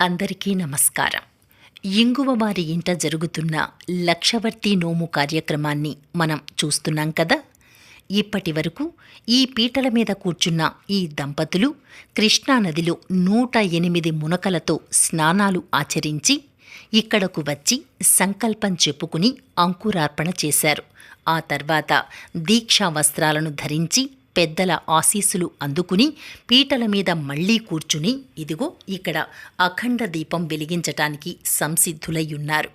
అందరికీ నమస్కారం. ఇంగువ వారి ఇంట జరుగుతున్న లక్షవర్తి నోము కార్యక్రమాన్ని మనం చూస్తున్నాం కదా? ఇప్పటి వరకు ఈ పీటల మీద కూర్చున్న ఈ దంపతులు కృష్ణానదిలో నూట ఎనిమిది మునకలతో స్నానాలు ఆచరించి ఇక్కడకు వచ్చి సంకల్పం చెప్పుకుని అంకురార్పణ చేశారు. ఆ తర్వాత దీక్షా వస్త్రాలను ధరించి పెద్దల ఆశీస్సులు అందుకుని పీటల మీద మళ్ళీ కూర్చుని ఇదిగో ఇక్కడ అఖండ దీపం వెలిగించటానికి సంసిద్ధులై ఉన్నారు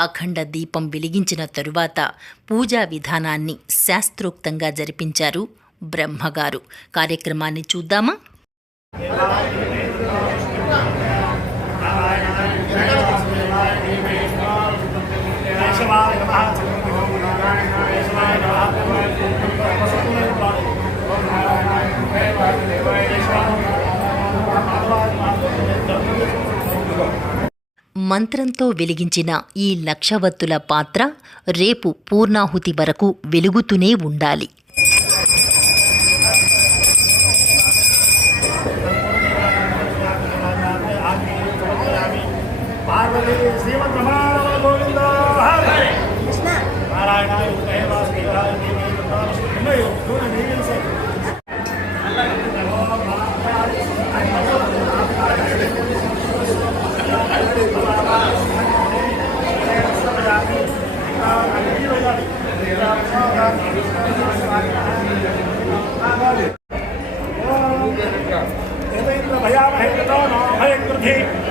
అఖండ దీపం వెలిగించిన తరువాత పూజా విధానాన్ని శాస్త్రోక్తంగా జరిపించారు బ్రహ్మగారు. కార్యక్రమాన్ని చూద్దామా కేశవాయ నమః కేశవాయ నమః మంత్రంతో వెలిగించిన ఈ లక్షవత్తుల పాత్ర రేపు పూర్ణాహుతి వరకు వెలుగుతూనే ఉండాలి.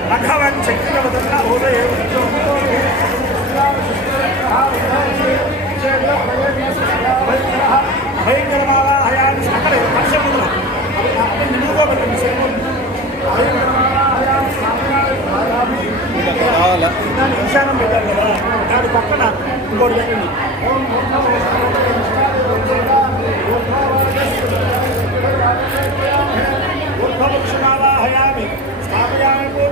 భయకృతి అఘవన్ చక్రవదన్న ఉదయ భయంకరమావాహయాన్ని సకలే దాన్ని ఈశానం పెట్టాలి కదా దాని పక్కన ఇంకోటి పెట్టండి ఉద్భవక్షమావాహయామి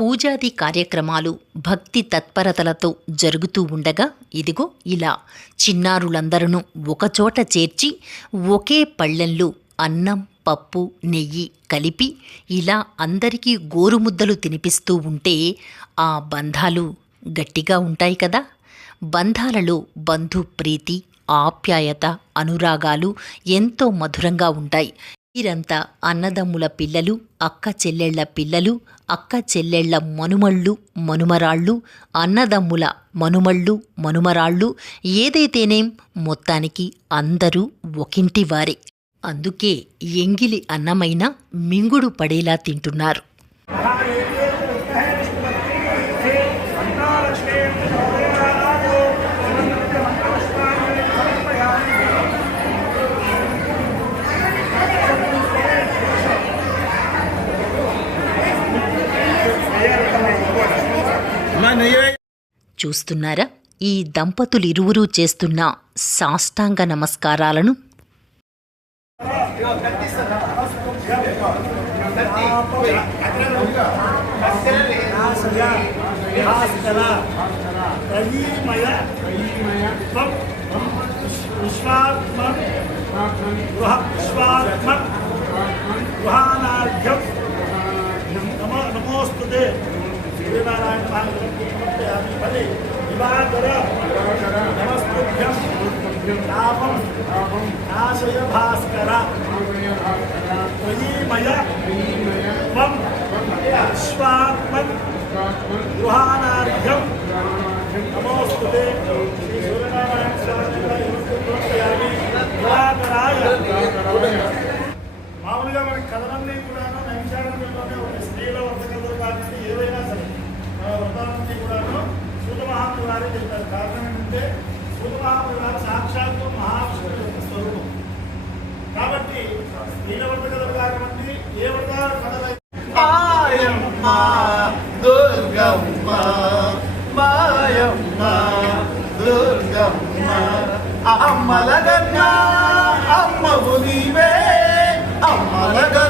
పూజాది కార్యక్రమాలు భక్తి తత్పరతలతో జరుగుతూ ఉండగా ఇదిగో ఇలా చిన్నారులందరూ ఒకచోట చేర్చి ఒకే పళ్ళెంలో అన్నం పప్పు నెయ్యి కలిపి ఇలా అందరికీ గోరుముద్దలు తినిపిస్తూ ఉంటే ఆ బంధాలు గట్టిగా ఉంటాయి కదా. బంధాలలో బంధు ప్రీతి ఆప్యాయత అనురాగాలు ఎంతో మధురంగా ఉంటాయి. వీరంతా అన్నదమ్ముల పిల్లలు అక్క చెల్లెళ్ళ పిల్లలు అక్క చెల్లెళ్ళ మనుమళ్ళు మనుమరాళ్ళు అన్నదమ్ముల మనుమళ్ళు మనుమరాళ్ళు ఏదైతేనేం మొత్తానికి అందరూ ఒకింటి వారే అందుకే ఎంగిలి అన్నమైన మింగుడు పడేలా తింటున్నారు. చూస్తున్నారా? ఈ దంపతులిరువురూ చేస్తున్న సాష్టాంగ నమస్కారాలను. విశ్వాత్మ విశ్వాత్మ గృహానాఢ్యం నమోస్తుతే సూర్యనారాయణ మహాగ్రంథి ఫలి దివాకర నాశయ భాస్కర త్రయీమయ త్వం విశ్వాత్మ గృహానార్థ్యం నమోస్తుతే శ్రీ సూర్యనారాయణ స్వామి దివాకరాయ మామూలుగా మనకి కథలన్నీ కూడా నైమిషారణ్యంలోనే ఉంది వృత్తాలన్నీ కూడా సూత మహాత్ములు గారే చెప్తారు. కారణం ఏంటంటే సూత మహాత్ములు గారు సాక్షాత్తు మహావిష్ణువు యొక్క స్వరూపం. కాబట్టి నీలవర్త కథలు కానివ్వండి ఏ వృద్ధాలు కథలు దుర్గమ్మ మాయమ్మ దుర్గమ్మ. అమ్మ నీవే అమ్మలగన్న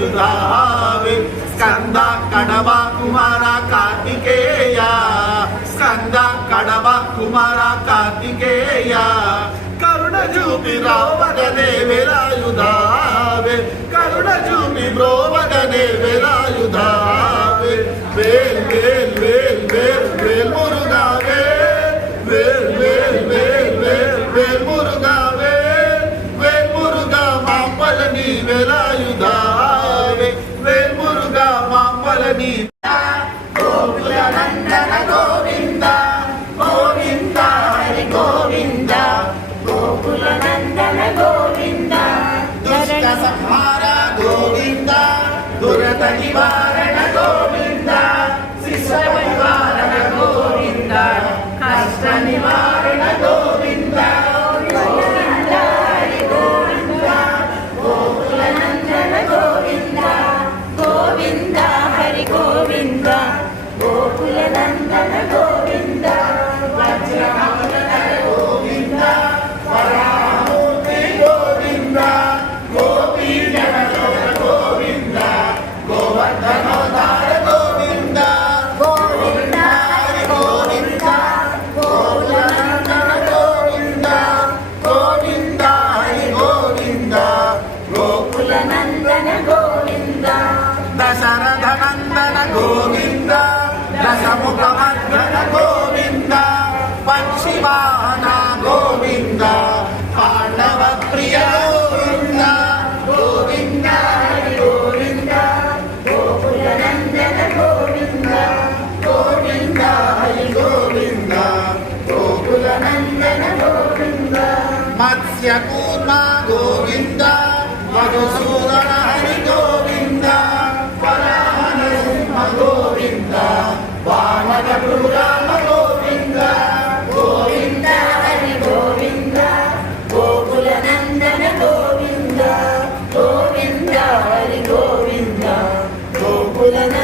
యుధావే స్కంద కడవ కుమార కార్తికేయ స్కంద కడవ కుమార కార్తికేయ కరుణ చూపి రావణ దేవరాయుధావే కరుణ చూపి బ్రోవణ దేవరాయుధావే వేల్ వేల్ వేల్ వేల్ సంహార గోవింద దురత నివార. సముఖమధ్వన గోవింద పశ్చిమానా గోవింద పాండవ ప్రియ గోవింద గోవింద గోవింద గోకులనందన గోవింద గోవింద గోవింద గోకులనందన గోవింద మత్స్యకూ Hola.